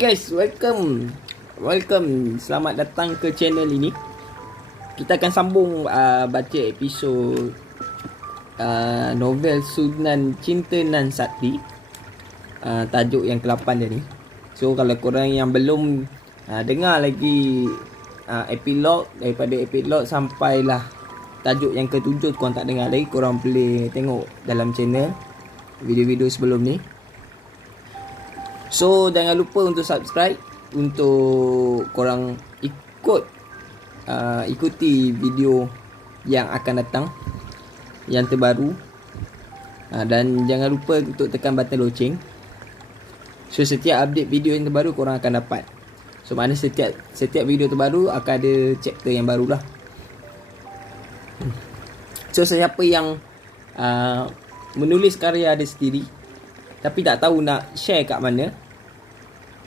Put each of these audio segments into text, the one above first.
Hai guys, welcome. Selamat datang ke channel ini. Kita akan sambung baca episod novel Sunan Cinta Nan Sakti, tajuk yang ke-8 dia ni. So kalau korang yang belum dengar lagi epilog, daripada epilog sampailah tajuk yang ke-7 korang tak dengar lagi, korang boleh tengok dalam channel video-video sebelum ni. So jangan lupa untuk subscribe untuk korang ikuti video yang akan datang, yang terbaru, dan jangan lupa untuk tekan button loceng. So setiap update video yang terbaru korang akan dapat. So mana setiap video terbaru akan ada chapter yang baru lah. So siapa yang menulis karya dia sendiri tapi tak tahu nak share kat mana,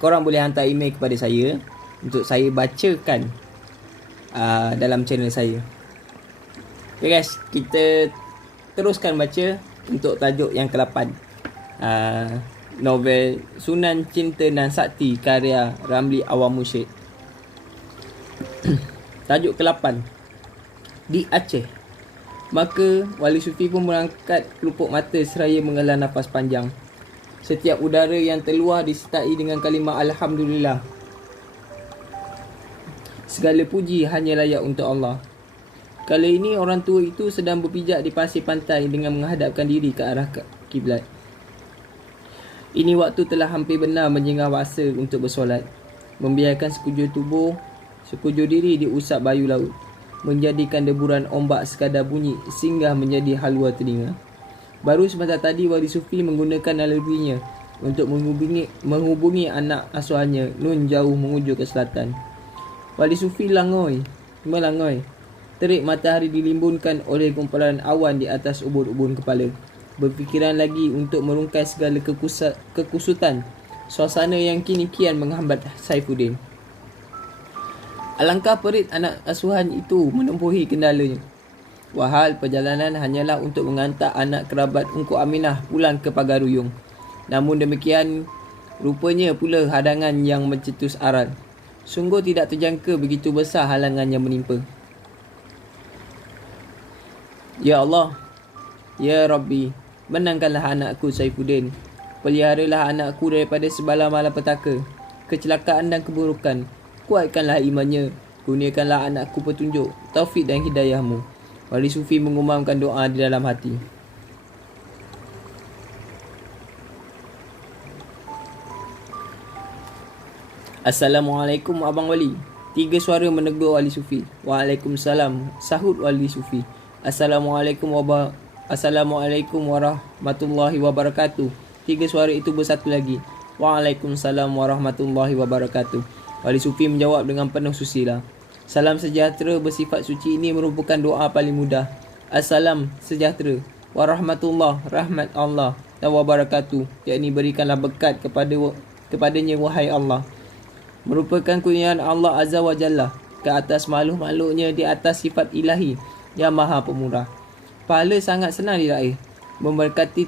korang boleh hantar email kepada saya untuk saya bacakan dalam channel saya. Okay guys, kita teruskan baca untuk tajuk yang ke-8, novel Sunan Cinta Nan Sakti karya Ramli Awam Mursyid. Tajuk ke-8, di Aceh. Maka Wali Sufi pun merangkat kelupuk mata seraya menghela nafas panjang. Setiap udara yang terluar disertai dengan kalimah Alhamdulillah. Segala puji hanya layak untuk Allah. Kala ini orang tua itu sedang berpijak di pasir pantai dengan menghadapkan diri ke arah kiblat. Ini waktu telah hampir benar menjengah masa untuk bersolat. Membiarkan sekujur diri diusap bayu laut, menjadikan deburan ombak sekadar bunyi singgah menjadi halwa telinga. Baru sebentar tadi Wali Sufi menggunakan nalurinya untuk menghubungi anak asuhannya nun jauh menguju ke selatan. Wali Sufi melangoi. Terik matahari dilimbunkan oleh gumpalan awan di atas ubun-ubun kepala. Berfikiran lagi untuk merungkai segala kekusutan suasana yang kini kian menghambat Saifuddin. Alangkah perit anak asuhan itu menempuhi kendalanya. Wahal perjalanan hanyalah untuk mengantar anak kerabat Ungku Aminah pulang ke Pagaruyung. Namun demikian, rupanya pula hadangan yang mencetus aral. Sungguh tidak terjangka begitu besar halangan yang menimpa. Ya Allah, Ya Rabbi, menangkanlah anakku Saifuddin. Peliharalah anakku daripada sebala malapetaka, kecelakaan dan keburukan. Kuatkanlah imannya. Kurniakanlah anakku petunjuk, taufik dan hidayahmu. Wali Sufi mengumandangkan doa di dalam hati. Assalamualaikum Abang Wali. 3 suara menegur Wali Sufi. Waalaikumsalam, sahut Wali Sufi. Assalamualaikum warahmatullahi wabarakatuh. 3 suara itu bersatu lagi. Waalaikumsalam warahmatullahi wabarakatuh. Wali Sufi menjawab dengan penuh susila. Salam sejahtera bersifat suci ini merupakan doa paling mudah. Assalam sejahtera, warahmatullah, rahmat Allah, dan wabarakatuh, yakni berikanlah berkat kepadanya wahai Allah. Merupakan kurniaan Allah Azza wa Jalla ke atas makhluk-makhluknya di atas sifat ilahi yang maha pemurah. Pahala sangat senang diraih, memberati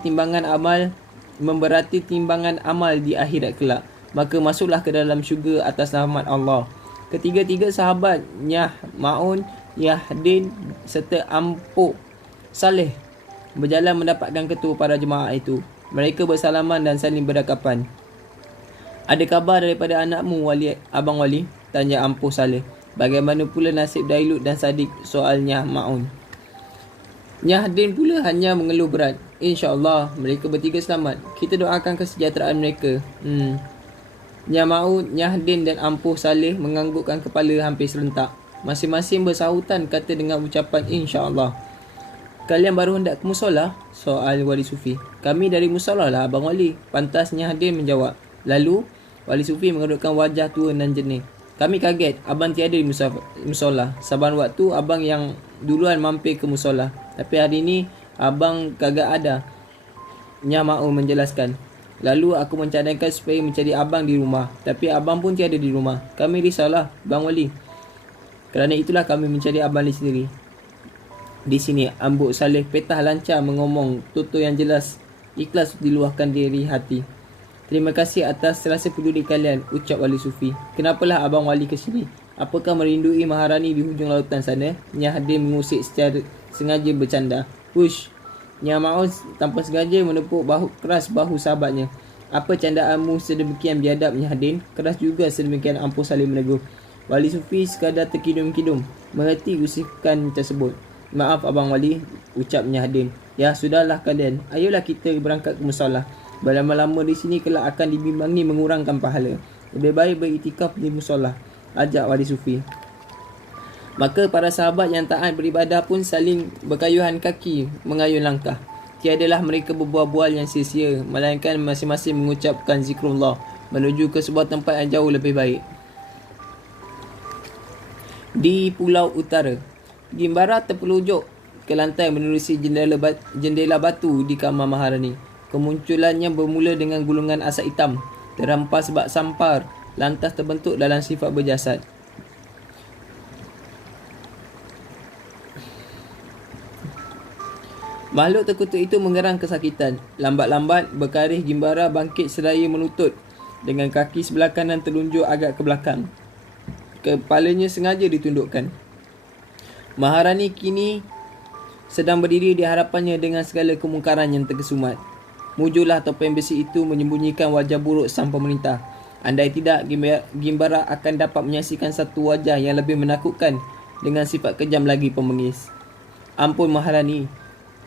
timbangan amal di akhirat kelak. Maka masuklah ke dalam syurga atas rahmat Allah. Ketiga-tiga sahabat Nyah Ma'un, Nyah Din serta Ampuh Saleh berjalan mendapatkan ketua para jemaah itu. Mereka bersalaman dan saling berdekapan. Ada kabar daripada anakmu Abang Wali? Tanya Ampuh Saleh. Bagaimana pula nasib Dailut dan Sadik? Soal Nyah Ma'un. Nyah Din pula hanya mengeluh berat. InsyaAllah mereka bertiga selamat. Kita doakan kesejahteraan mereka. Nyah Ma'un, Nyah Din dan Ampuh Saleh menganggukkan kepala hampir serentak. Masing-masing bersahutan kata dengan ucapan insya-Allah. Kalian baru hendak ke musola? Soal Wali Sufi. Kami dari musola lah Abang Wali, pantas Nyah Din menjawab. Lalu Wali Sufi mengerutkan wajah tua dan jernih. Kami kaget abang tiada di musola. Saban waktu abang yang duluan mampir ke musola. Tapi hari ini abang kagak ada. Nyah Ma'un menjelaskan. Lalu aku mencadangkan supaya mencari abang di rumah. Tapi abang pun tiada di rumah. Kami risaulah, Bang Wali. Kerana itulah kami mencari abang di sendiri. Di sini, Ampuh Saleh petah lancar mengomong tutur yang jelas, ikhlas diluahkan dari hati. Terima kasih atas rasa peduli kalian, ucap Wali Sufi. Kenapalah Abang Wali ke sini? Apakah merindui Maharani di hujung lautan sana? Nyah Din mengusik secara sengaja bercanda. Wush! Nyah Ma'un tanpa sengaja menepuk keras bahu sahabatnya. Apa candaanmu sedemikian biadab, Nyah Din? Keras juga sedemikian ampuh saling menegur. Wali Sufi sekadar terkidum-kidum mengerti usikan tersebut. Maaf Abang Wali, ucap Nyah Din. Ya sudahlah kalian, ayolah kita berangkat ke musallah. Berlama-lama di sini kelak akan dibimbangi mengurangkan pahala. Lebih baik beriktikaf di musallah, ajak Wali Sufi. Maka para sahabat yang taat beribadah pun saling berkayuhan kaki mengayun langkah. Tiadalah mereka berbual-bual yang sia-sia, melainkan masing-masing mengucapkan zikrullah menuju ke sebuah tempat yang jauh lebih baik. Di Pulau Utara, Gimbara terpelujuk ke lantai menerusi jendela batu di kamar Maharani. Kemunculannya bermula dengan gulungan asap hitam, terhampas bak sampar, lantas terbentuk dalam sifat berjasad. Makhluk terkutuk itu mengerang kesakitan. Lambat-lambat berkarih Gimbara bangkit seraya melutut, dengan kaki sebelah kanan telunjuk agak ke belakang. Kepalanya sengaja ditundukkan. Maharani kini sedang berdiri di hadapannya dengan segala kemungkaran yang terkesumat. Mujurlah topeng besi itu menyembunyikan wajah buruk sang pemerintah. Andai tidak, Gimbara akan dapat menyaksikan satu wajah yang lebih menakutkan dengan sifat kejam lagi pemengis. Ampun Maharani,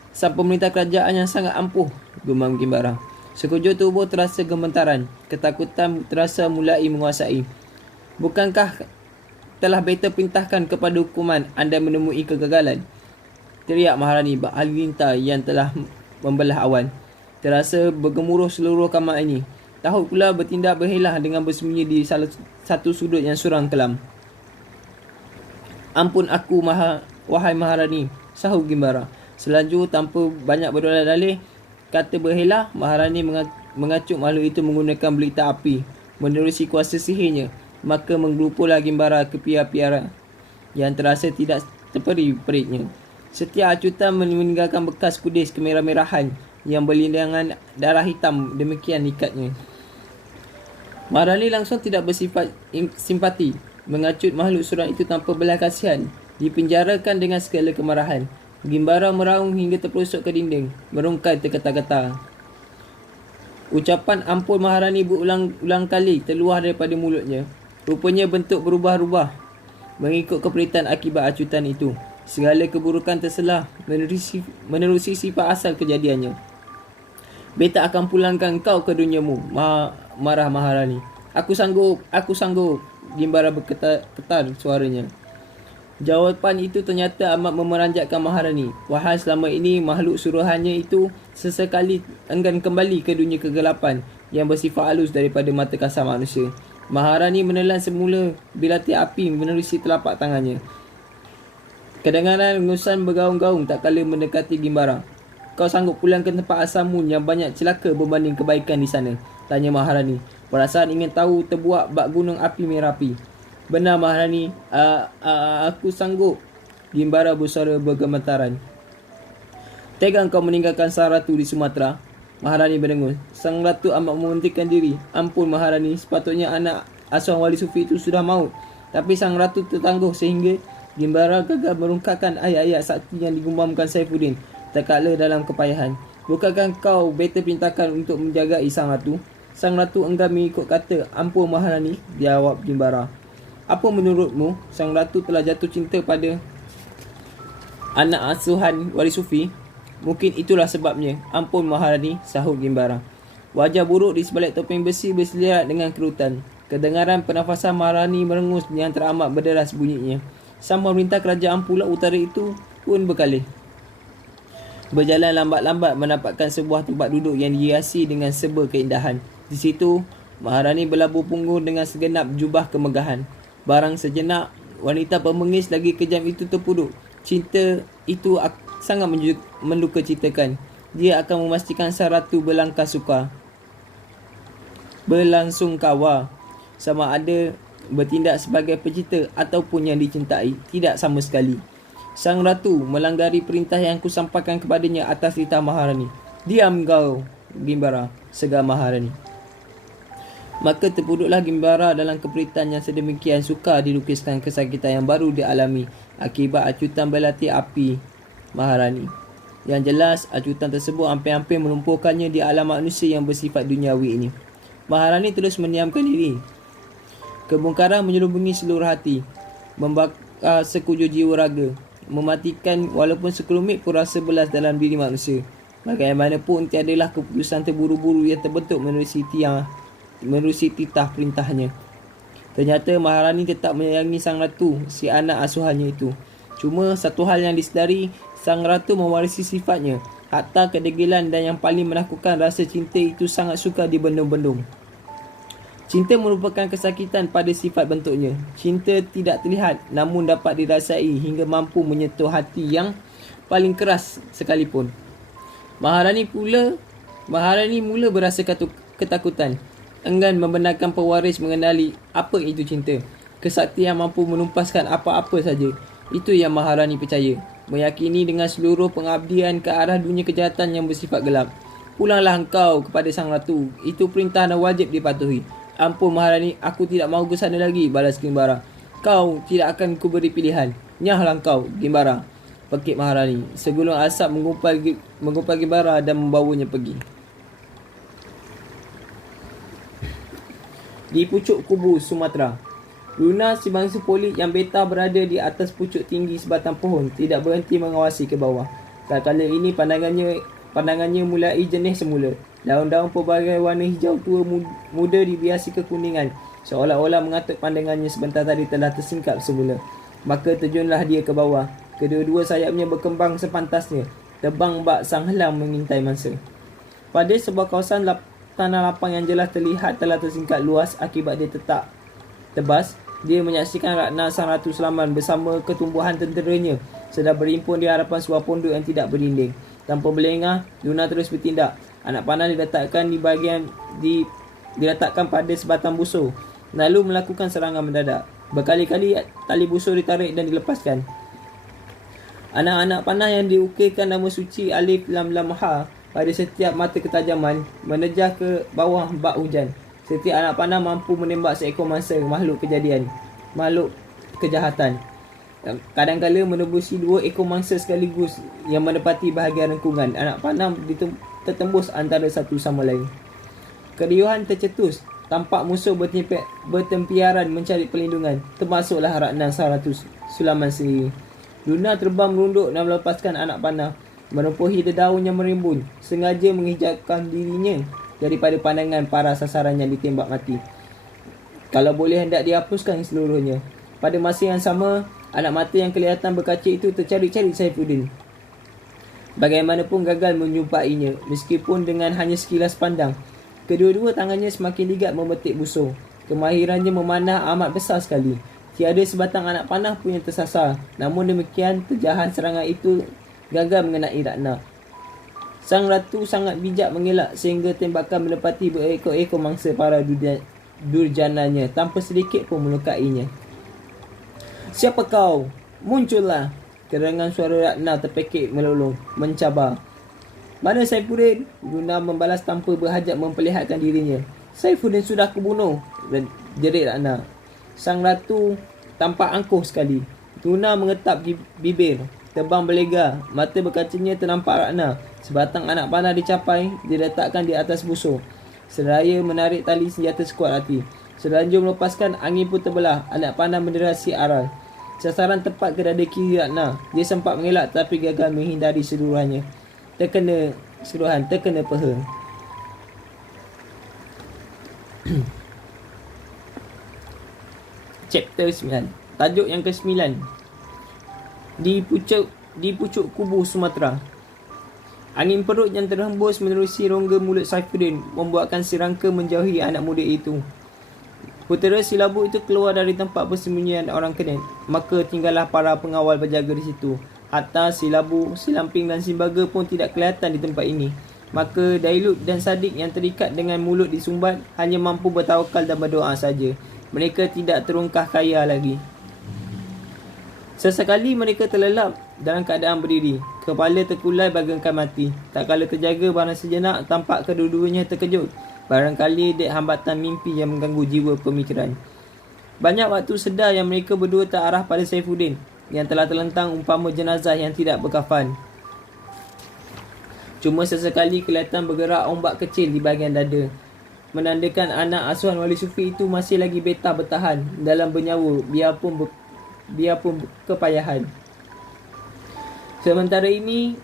sang pemerintah kerajaan yang sangat ampuh, gumam Gimbara. Sekujur tubuh terasa gemetaran, ketakutan terasa mulai menguasai. Bukankah telah beta perintahkan kepada hukuman anda menemui kegagalan? Teriak Maharani bak halilintar yang telah membelah awan. Terasa bergemuruh seluruh kamar ini. Tahut pula bertindak berhelah dengan bersembunyi di salah satu sudut yang suram kelam. Ampun aku wahai Maharani, sahut Gimbara. Selaju tanpa banyak berdalih-dalih kata berhelah, Maharani mengacuk makhluk itu menggunakan belita api. Menerusi kuasa sihirnya, maka menggelupurlah Gimbara ke piara-piara yang terasa tidak terperi peritnya. Setiap acutan meninggalkan bekas kudis kemerah-merahan yang berlindangan darah hitam, demikian ikatnya. Maharani langsung tidak bersifat simpati, mengacut makhluk suram itu tanpa belas kasihan, dipenjarakan dengan segala kemarahan. Gimbara meraung hingga terpelosok ke dinding, merungkai tergetar-getar. Ucapan ampun Maharani berulang-ulang kali terluar daripada mulutnya. Rupanya bentuk berubah-ubah mengikut keperitan akibat acutan itu. Segala keburukan terselah menerusi sifat asal kejadiannya. Beta akan pulangkan kau ke duniamu, marah Maharani. Aku sanggup. Gimbara bergetar suaranya. Jawapan itu ternyata amat memeranjatkan Maharani. Wahai selama ini makhluk suruhannya itu sesekali enggan kembali ke dunia kegelapan yang bersifat halus daripada mata kasar manusia. Maharani menelan semula bilati api menerusi telapak tangannya. Kedengaran rengusan bergaung-gaung tak kala mendekati Gimbara. Kau sanggup pulang ke tempat asalmu yang banyak celaka berbanding kebaikan di sana? Tanya Maharani. Perasaan ingin tahu terbuak bak gunung api Merapi. Benar Maharani, aku sanggup. Gimbara bersuara bergemetaran. Tega kau meninggalkan sang ratu di Sumatera? Maharani berdengus. Sang ratu amat mementingkan diri. Ampun Maharani, sepatutnya anak asuh Wali Sufi itu sudah maut. Tapi sang ratu tertangguh sehingga Gimbara gagal merungkapkan ayat-ayat sakti yang digumamkan Saifuddin terkala dalam kepayahan. Bukankah kau beta perintahkan untuk menjaga sang ratu? Sang ratu enggan mengikut kata. Ampun Maharani, jawab Gimbara. Apa menurutmu, sang ratu telah jatuh cinta pada anak asuhan Wali Sufi? Mungkin itulah sebabnya. Ampun Maharani, sahut Gimbara. Wajah buruk di sebalik topeng besi berselirat dengan kerutan. Kedengaran pernafasan Maharani merengus yang teramat berderas bunyinya. Sang pemerintah kerajaan Pulau Utara itu pun berkalih. Berjalan lambat-lambat menampakkan sebuah tempat duduk yang dihiasi dengan serba keindahan. Di situ, Maharani berlabuh punggung dengan segenap jubah kemegahan. Barang sejenak, wanita pemengis lagi kejam itu terpuduk. Cinta itu sangat mendukacitakan. Dia akan memastikan sang ratu berlangsung kawa. Sama ada bertindak sebagai pecinta ataupun yang dicintai, tidak sama sekali. Sang ratu melanggari perintah yang kusampaikan kepadanya atas titah Maharani. Diam kau, Gimbara, segar Maharani. Maka terpuruklah Gimbara dalam keperitan yang sedemikian sukar dilukiskan kesakitan yang baru dialami akibat acutan berlatih api Maharani. Yang jelas, acutan tersebut hampir-hampir melumpuhkannya di alam manusia yang bersifat duniawi ini. Maharani terus mendiamkan diri. Kemungkaran menyelubungi seluruh hati, membakar sekujur jiwa raga, mematikan walaupun sekelumit pun rasa belas dalam diri manusia. Bagaimanapun tiadalah keputusan terburu-buru yang terbentuk menerusi titah perintahnya. Ternyata Maharani tetap menyayangi sang ratu, si anak asuhannya itu. Cuma satu hal yang disedari, sang ratu mewarisi sifatnya. Hatta kedegilan dan yang paling menakutkan, rasa cinta itu sangat sukar dibendung-bendung. Cinta merupakan kesakitan pada sifat bentuknya. Cinta tidak terlihat namun dapat dirasai hingga mampu menyentuh hati yang paling keras sekalipun. Maharani mula berasa ketakutan, enggan membenarkan pewaris mengenali apa itu cinta. Kesaktian mampu menumpaskan apa-apa saja. Itu yang Maharani percaya, meyakini dengan seluruh pengabdian ke arah dunia kejahatan yang bersifat gelap. Pulanglah engkau kepada sang ratu, itu perintah dan wajib dipatuhi. Ampun Maharani, aku tidak mahu ke sana lagi, balas Gimbara. Kau tidak akan kuberi pilihan. Nyahlah kau, Gimbara, pekik Maharani. Segulung asap menggumpal Gimbara dan membawanya pergi. Di pucuk kubu Sumatera, Luna, si bangsa polik yang beta berada di atas pucuk tinggi sebatang pohon, tidak berhenti mengawasi ke bawah. Kala ini pandangannya mulai jernih semula. Daun-daun pelbagai warna hijau tua muda dibiasi kekuningan, seolah-olah mengatuk pandangannya sebentar tadi telah tersingkap semula. Maka terjunlah dia ke bawah. Kedua-dua sayapnya berkembang sepantasnya, terbang bak sang helang mengintai mangsa. Pada sebuah kawasan tanah lapang yang jelas terlihat telah tersingkat luas akibat dia tetap tebas, dia menyaksikan Ratna sang Ratu Sulaman bersama ketumbuhan tenteranya sedang berhimpun di hadapan sebuah pondok yang tidak berdinding. Tanpa berlengah, Luna terus bertindak. Anak panah diletakkan pada sebatang busur, lalu melakukan serangan mendadak. Berkali-kali tali busur ditarik dan dilepaskan. Anak-anak panah yang diukirkan nama suci Alif Lam Lam Ha pada setiap mata ketajaman menejah ke bawah bak hujan. Setiap anak panah mampu menembak seekor mangsa, makhluk kejahatan. Kadang-kala menembusi 2 ekor mangsa sekaligus yang menepati bahagian rengkungan. Anak panah tertembus antara satu sama lain. Keriuhan tercetus, tampak musuh bertempiaran mencari perlindungan, termasuklah Ratna sang Ratu Sulaman sendiri. Luna terbang merunduk dan melepaskan anak panah, merempuhi dedaun yang merimbun, sengaja menghijabkan dirinya daripada pandangan para sasaran yang ditembak mati. Kalau boleh hendak dihapuskan seluruhnya. Pada masa yang sama, anak mata yang kelihatan berkaca itu tercari-cari Saifuddin. Bagaimanapun gagal menjumpainya, meskipun dengan hanya sekilas pandang. Kedua-dua tangannya semakin ligat memetik busur. Kemahirannya memanah amat besar sekali. Tiada sebatang anak panah pun yang tersasar. Namun demikian, terjahan serangan itu gagal mengenai Ratna. Sang Ratu sangat bijak mengelak sehingga tembakan menepati berekor-ekor mangsa para durjananya tanpa sedikit pun melukainya. "Siapa kau? Muncullah!" Kedengaran suara Ratna terpekik melolong, mencabar. "Mana Saifuddin?" Luna membalas tanpa berhajat memperlihatkan dirinya. "Saifuddin sudah kubunuh," jerit Ratna. Sang Ratu tampak angkuh sekali. Luna mengetap bibir, terbang berlega, mata berkacanya ternampak Ratna. Sebatang anak panah dicapai, diletakkan di atas busur. Seraya menarik tali senjata sekuat hati. Selanjutnya melepaskan, angin pun terbelah. Anak panah menderasi aral. Sasaran tepat ke dada kiri Ratna. Dia sempat mengelak tapi gagal menghindari seluruhannya. Terkena peha. Chapter 9. Tajuk yang ke-9. Di pucuk kubu Sumatera. Angin perut yang terhembus menerusi rongga mulut Saifuddin membuatkan si rangka menjauhi anak muda itu. Putera si labu itu keluar dari tempat persembunyian orang Kenet. Maka tinggallah para pengawal berjaga di situ. Hatta si labu, si lamping dan si baga pun tidak kelihatan di tempat ini. Maka Dailut dan Sadik yang terikat dengan mulut disumbat hanya mampu bertawakal dan berdoa saja. Mereka tidak terungkah kaya lagi. Sesekali mereka terlelap dalam keadaan berdiri. Kepala terkulai bagaikan mati. Tak kala terjaga barang sejenak, tampak kedua-duanya terkejut. Barangkali dek hambatan mimpi yang mengganggu jiwa pemikiran. Banyak waktu sedar yang mereka berdua terarah pada Saifuddin yang telah terlentang umpama jenazah yang tidak berkafan. Cuma sesekali kelihatan bergerak ombak kecil di bahagian dada, menandakan anak asuhan Wali Sufi itu masih lagi betah bertahan dalam bernyawa biarpun kepayahan. Sementara ini,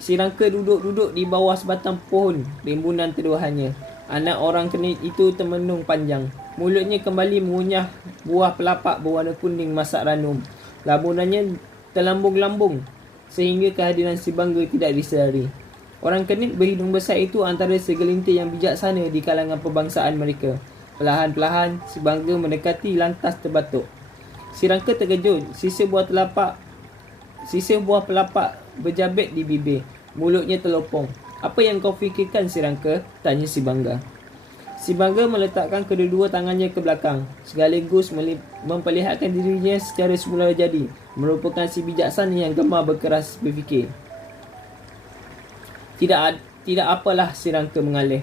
si Rangka duduk-duduk di bawah sebatang pohon rimbunan teduhannya. Anak orang kenit itu termenung panjang. Mulutnya kembali mengunyah buah pelapak berwarna kuning masak ranum. Lamunannya terlambung-lambung sehingga kehadiran si Bangga tidak disedari. Orang kenit berhidung besar itu antara segelintir yang bijaksana di kalangan perbangsaan mereka. Perlahan-perlahan, si Bangga mendekati lantas terbatuk. Si Rangka terkejut. Sisa buah pelapak berjabet di bibir. Mulutnya terlopong. "Apa yang kau fikirkan, si Rangka?" tanya si Bangga. Si Bangga meletakkan kedua-dua tangannya ke belakang, sekaligus memperlihatkan dirinya secara semula jadi, merupakan si bijaksana yang gemar berkeras berfikir. Tidak apalah, si Rangka mengalih.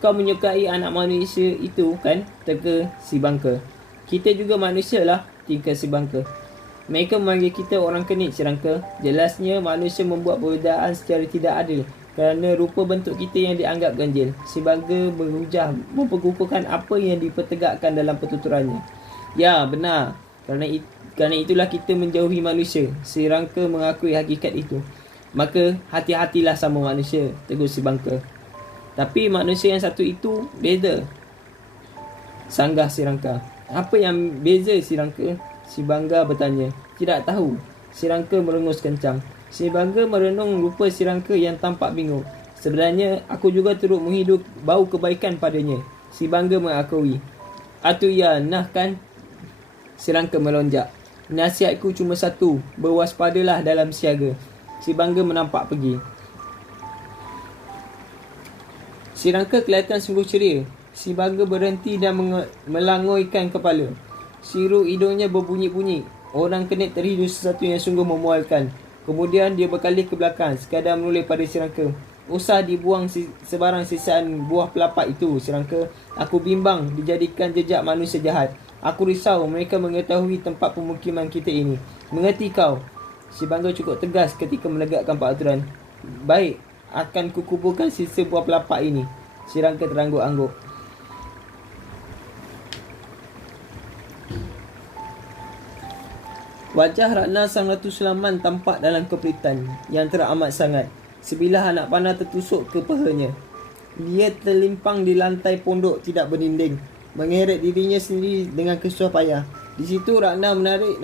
"Kau menyukai anak manusia itu, kan?" teka si Bangka. "Kita juga manusia lah," tingkah si Bangka. "Mereka memanggil kita orang kenit, si Rangka. Jelasnya manusia membuat perbezaan secara tidak adil kerana rupa bentuk kita yang dianggap ganjil." Si Bangga berhujah memperkukuhkan apa yang dipertegakkan dalam pertuturannya. "Ya, benar. Kerana itulah kita menjauhi manusia." Si Rangka mengakui hakikat itu. "Maka hati-hatilah sama manusia," tegur si Bangka. "Tapi manusia yang satu itu beza," sanggah si Rangka. "Apa yang beza, si Rangka?" si Bangga bertanya. "Tidak tahu." Si Rangka merengus kencang. Si Bangga merenung rupa si Rangka yang tampak bingung. "Sebenarnya aku juga turut menghidup bau kebaikan padanya," si Bangga mengakui. "Atu ya, nah kan?" Si Rangka melonjak. "Nasihatku cuma satu, berwaspadalah dalam siaga." Si Bangga menampak pergi. Si Rangka kelihatan sungguh ceria. Si Bangga berhenti dan melangoikan kepala. Siru hidungnya berbunyi-bunyi. Orang kenit terhidu sesuatu yang sungguh memualkan. Kemudian dia berkali ke belakang, sekadar menoleh pada si Rangka. "Usah dibuang sebarang sisaan buah pelapak itu, si Rangka. Aku bimbang dijadikan jejak manusia jahat. Aku risau mereka mengetahui tempat pemukiman kita ini. Mengerti kau?" Si Bangga cukup tegas ketika menegakkan peraturan. "Baik, akan kukuburkan sisa buah pelapak ini." Si Rangka terangguk-angguk. Wajah Ratna Sang Ratu Sulaiman tampak dalam keperitan yang teramat sangat. Sebilah anak panah tertusuk ke pahanya. Dia terlimpang di lantai pondok tidak berdinding, mengeret dirinya sendiri dengan kesusah payah. Di situ Ratna menarik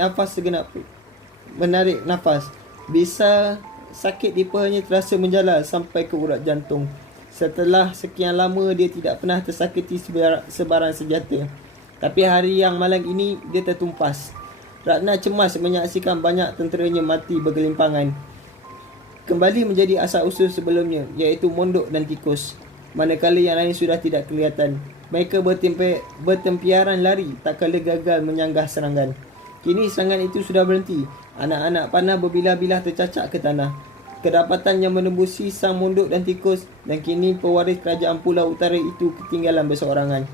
nafas. Bisa sakit di pahanya terasa menjalar sampai ke urat jantung. Setelah sekian lama dia tidak pernah tersakiti sebarang senjata. Tapi hari yang malang ini dia tertumpas. Ratna cemas menyaksikan banyak tenteranya mati bergelimpangan. Kembali menjadi asal-usul sebelumnya, iaitu mondok dan tikus. Manakala yang lain sudah tidak kelihatan. Mereka bertempiaran lari tak kala gagal menyanggah serangan. Kini serangan itu sudah berhenti. Anak-anak panah berbilah-bilah tercacak ke tanah. Kedapatan yang menembusi sang mondok dan tikus, dan kini pewaris kerajaan Pulau Utara itu ketinggalan berseorangan.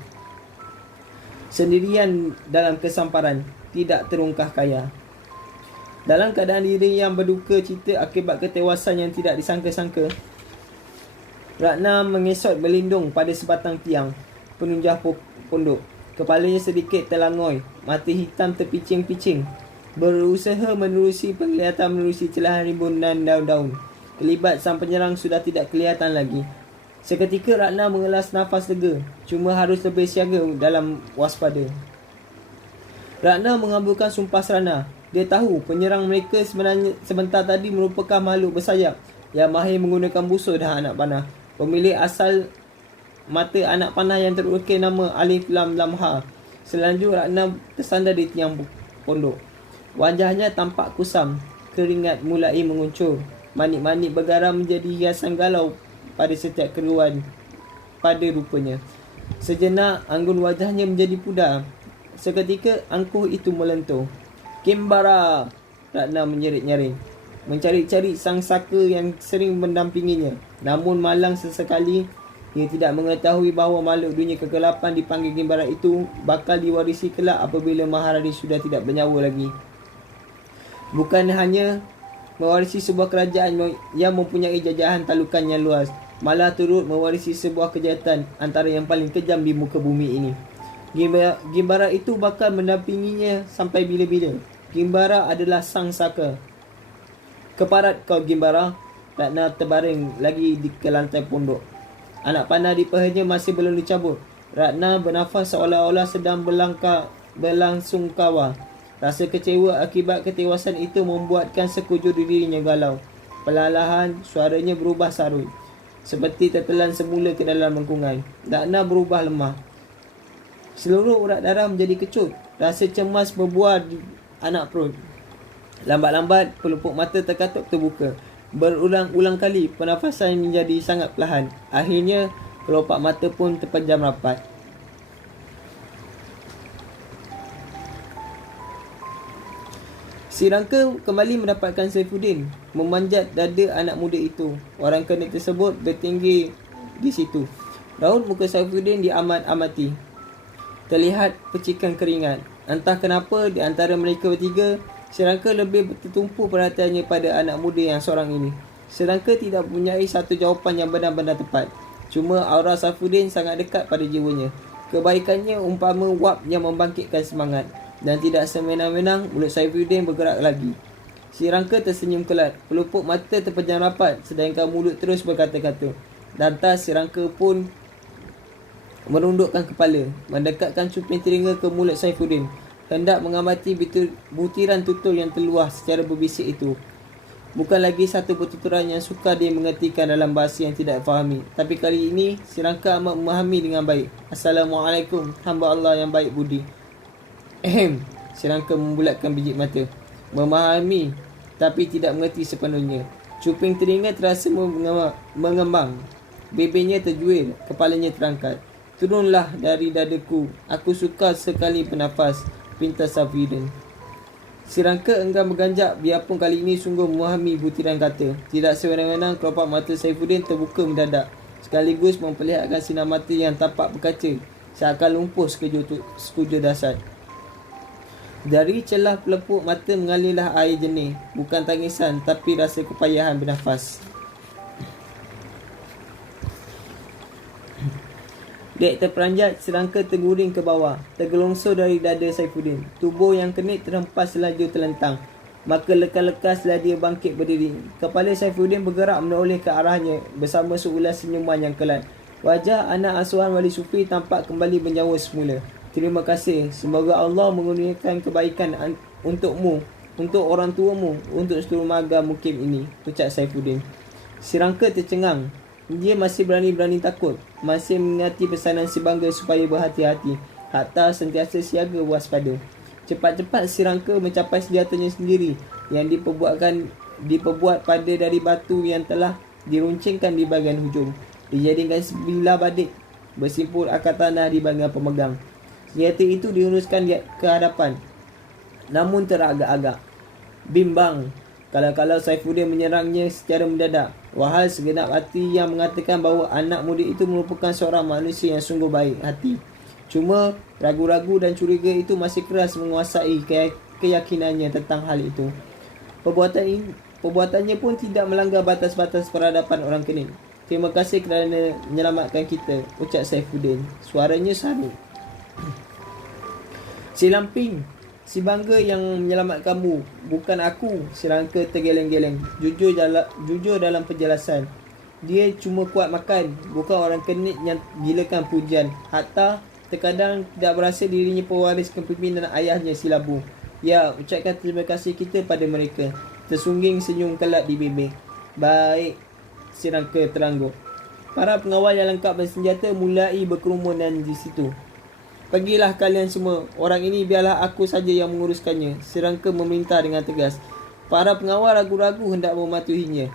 Sendirian dalam kesamparan, tidak terungkah kaya. Dalam keadaan diri yang berduka cita akibat ketewasan yang tidak disangka-sangka, Ratna mengesot berlindung pada sebatang tiang penunjah pondok. Kepalanya sedikit terlangoi, mata hitam terpicing-picing, berusaha menerusi penglihatan menerusi celahan rimbunan daun-daun. Kelibat sang penyerang sudah tidak kelihatan lagi. Seketika Ratna mengelas nafas lega, cuma harus lebih siaga dalam waspada. Ratna mengambilkan sumpah serana. Dia tahu penyerang mereka sebenarnya sebentar tadi merupakan makhluk bersayap yang mahir menggunakan busur dan anak panah. Pemilik asal mata anak panah yang terukir nama Alif Lam Lam Ha. Selanjut Ratna tersandar di tiang pondok. Wajahnya tampak kusam, keringat mulai menguncur. Manik-manik bergaram menjadi hiasan galau pada setiap keruan pada rupanya. Sejenak anggun wajahnya menjadi pudar. Seketika angkuh itu melentur. "Kimbara!" Ratna menyerit-nyaring, mencari-cari sang saka yang sering mendampinginya. Namun malang sesekali Ia tidak mengetahui bahawa makhluk dunia kegelapan dipanggil Gimbara itu bakal diwarisi kelak apabila Maharani sudah tidak bernyawa lagi. Bukan hanya mewarisi sebuah kerajaan yang mempunyai jajahan talukan yang luas, malah turut mewarisi sebuah kejahatan antara yang paling kejam di muka bumi ini. Gimbara itu bakal mendampinginya sampai bila-bila. Gimbara adalah sang saka. Keparat kau Gimbara, Ratna terbaring lagi ke lantai pondok. Anak panah di pahanya masih belum dicabut. Ratna bernafas seolah-olah sedang berlangsungkawa. Rasa kecewa akibat ketewasan itu membuatkan sekujur dirinya galau. Perlahan suaranya berubah sarut, seperti tertelan semula ke dalam lengkungan. Ratna berubah lemah. Seluruh urat darah menjadi kecut. Rasa cemas berbuah di anak perut. Lambat-lambat pelupuk mata terkatuk terbuka. Berulang-ulang kali pernafasan menjadi sangat perlahan. Akhirnya kelopak mata pun terpejam rapat. Si Rangka kembali mendapatkan Saifuddin memanjat dada anak muda itu. Orang kena tersebut bertinggi di situ. Raut muka Saifuddin diamat-amati. Terlihat percikan keringat. Entah kenapa di antara mereka bertiga, Si Rangka lebih tertumpu perhatiannya pada anak muda yang seorang ini. Si Rangka tidak mempunyai satu jawapan yang benar-benar tepat. Cuma aura Saifuddin sangat dekat pada jiwanya. Kebaikannya umpama wap yang membangkitkan semangat. Dan tidak semenang-menang mulut Saifuddin bergerak lagi. Si Rangka tersenyum kelat. Pelupuk mata terpejam rapat sedangkan mulut terus berkata-kata. Lantas si Rangka pun merundukkan kepala, mendekatkan cuping telinga ke mulut Saifuddin, hendak mengamati butiran tutur yang terluah secara berbisik itu. Bukan lagi satu pertuturan yang sukar dia mengertikan dalam bahasa yang tidak fahami. Tapi kali ini si Rangka amat memahami dengan baik. Assalamualaikum, hamba Allah yang baik budi. Si Rangka membulatkan biji mata. Memahami tapi tidak mengerti sepenuhnya. Cuping telinga terasa mengembang. Bibirnya terjuil, kepalanya terangkat. Turunlah dari dadaku, aku suka sekali bernafas, pinta Saifuddin. Si Rangka enggan berganjak biarpun kali ini sungguh memahami butiran kata. Tidak sewenang-wenang kelopak mata Saifuddin terbuka mendadak, sekaligus memperlihatkan sinar mata yang tampak berkaca, seakan lumpuh sekujur dasar. Dari celah pelepuk mata mengalirlah air jernih, bukan tangisan tapi rasa kepayahan bernafas. Dek terperanjat, Si Rangka terguring ke bawah, tergelongsor dari dada Saifuddin. Tubuh yang kenit terhempas selaju terlentang. Maka lekas-lekaslah dia bangkit berdiri. Kepala Saifuddin bergerak menoleh ke arahnya bersama seulas senyuman yang kelat. Wajah anak asuhan Wali Sufi tampak kembali bernyawa semula. Terima kasih. Semoga Allah mengurniakan kebaikan untukmu, untuk orang tuamu, untuk seluruh marga mukim ini, ucap Saifuddin. Si Rangka tercengang. Dia masih berani-berani takut, masih mengingati pesanan si Bangga supaya berhati-hati, hatta sentiasa siaga waspada. Cepat-cepat Si Rangka mencapai senjatanya sendiri yang diperbuat pada dari batu yang telah diruncingkan di bahagian hujung. Dijadikan sebilah badik bersimpul akar tanah di bahagian pemegang. Senjata itu dihunuskan ke hadapan, namun teragak-agak. Bimbang kalau Saifuddin menyerangnya secara mendadak. Wahai segenap hati yang mengatakan bahawa anak muda itu merupakan seorang manusia yang sungguh baik hati. Cuma ragu-ragu dan curiga itu masih keras menguasai keyakinannya tentang hal itu. Perbuatannya pun tidak melanggar batas-batas peradaban orang Kening. Terima kasih kerana menyelamatkan kita, ucap Saifuddin. Suaranya sarut. Si Lamping, si Bangga yang menyelamatkanmu, bukan aku. Si Rangka tergeleng-geleng. Jujur dalam penjelasan. Dia cuma kuat makan, bukan orang Kening yang gilakan pujian. Hatta terkadang tidak berasa dirinya pewaris kepimpinan ayahnya si Labu. Ya, ucapkan terima kasih kita pada mereka. Tersungging senyum kelak di bibir. Baik, Si Rangka terangguk. Para pengawal yang lengkap bersenjata mulai berkerumunan di situ. Pergilah kalian semua. Orang ini biarlah aku saja yang menguruskannya. Si Rangka memerintah dengan tegas. Para pengawal ragu-ragu hendak mematuhinya.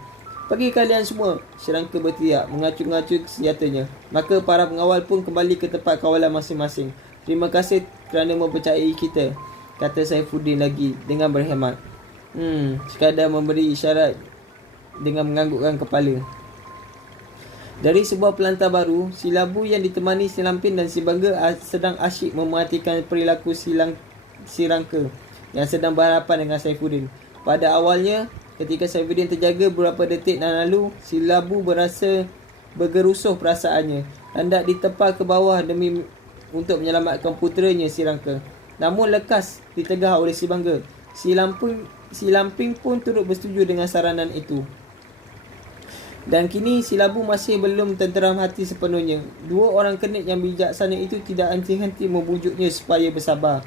Pergi kalian semua, Si Rangka berteriak, mengacung-ngacung senjatanya. Maka para pengawal pun kembali ke tempat kawalan masing-masing. Terima kasih kerana mempercayai kita, kata Saifuddin lagi dengan berhemat. Sekadar memberi isyarat dengan menganggukkan kepala. Dari sebuah pelantar baru, si Labu yang ditemani si Lampin dan si Bangga sedang asyik memerhatikan perilaku si Rangka yang sedang berhadapan dengan Saifuddin. Pada awalnya, ketika Saifuddin terjaga beberapa detik dan lalu, si Labu berasa bergerusuh perasaannya, hendak ditepar ke bawah demi untuk menyelamatkan puteranya si Rangka. Namun lekas ditegah oleh si Bangga. Si Lamping pun turut bersetuju dengan saranan itu. Dan kini si Labu masih belum tenteram hati sepenuhnya. Dua orang kenit yang bijaksana itu tidak henti-henti membujuknya supaya bersabar.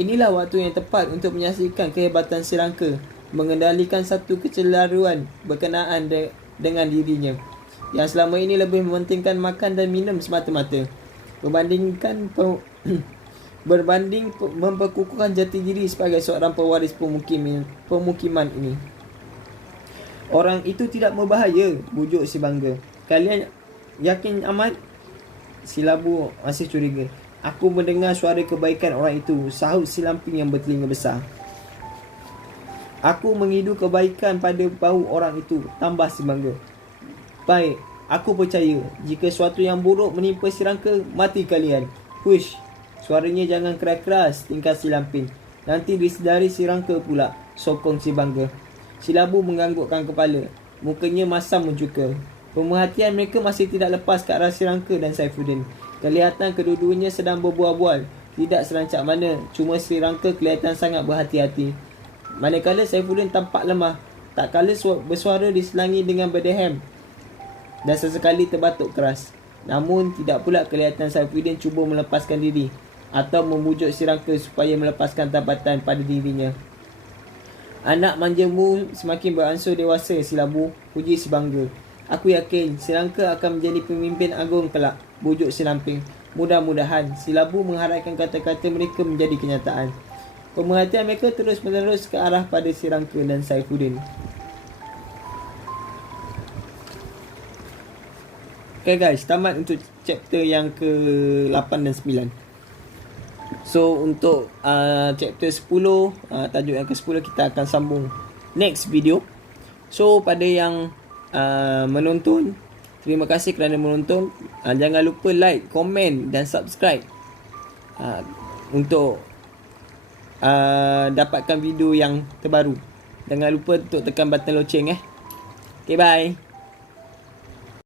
Inilah waktu yang tepat untuk menyaksikan kehebatan si Rangka mengendalikan satu kecelaruan berkenaan dengan dirinya, yang selama ini lebih mementingkan makan dan minum semata-mata berbanding memperkukuhkan jati diri sebagai seorang pewaris pemukiman ini. Orang itu tidak berbahaya, bujuk si Bangga. Kalian yakin amat? Si Labu masih curiga. Aku mendengar suara kebaikan orang itu, sahut si Lamping yang bertelinga besar. Aku mengidu kebaikan pada bau orang itu, tambah si Bangga. Baik, aku percaya. Jika sesuatu yang buruk menimpa si Rangka, mati kalian. Hush, suaranya jangan keras-keras, tingkah si Lamping. Nanti disedari si Rangka pula, sokong si Bangga. Si Labu menganggukkan kepala. Mukanya masam mencuka. Pemerhatian mereka masih tidak lepas ke arah si Rangka dan Saifuddin. Kelihatan kedua-duanya sedang berbual-bual. Tidak serancak mana. Cuma si Rangka kelihatan sangat berhati-hati. Manakala Saifuddin tampak lemah. Tak kala bersuara diselangi dengan berdehem. Dan sesekali terbatuk keras. Namun tidak pula kelihatan Saifuddin cuba melepaskan diri. Atau membujuk si Rangka supaya melepaskan tampatan pada dirinya. Anak manjamu semakin beransur dewasa, si Labu, puji si Bangga. Aku yakin si Rangka akan menjadi pemimpin agung kelak, bujuk si Lamping. Mudah-mudahan si Labu mengharapkan kata-kata mereka menjadi kenyataan. Pemerhatian mereka terus-menerus ke arah pada si Rangka dan Saifuddin. Okay guys, tamat untuk chapter yang ke-8 dan 9. So untuk chapter 10, tajuk yang ke-10 kita akan sambung next video. So pada yang menonton, terima kasih kerana menonton. Jangan lupa like, komen dan subscribe untuk dapatkan video yang terbaru. Jangan lupa untuk tekan button loceng Okay, bye.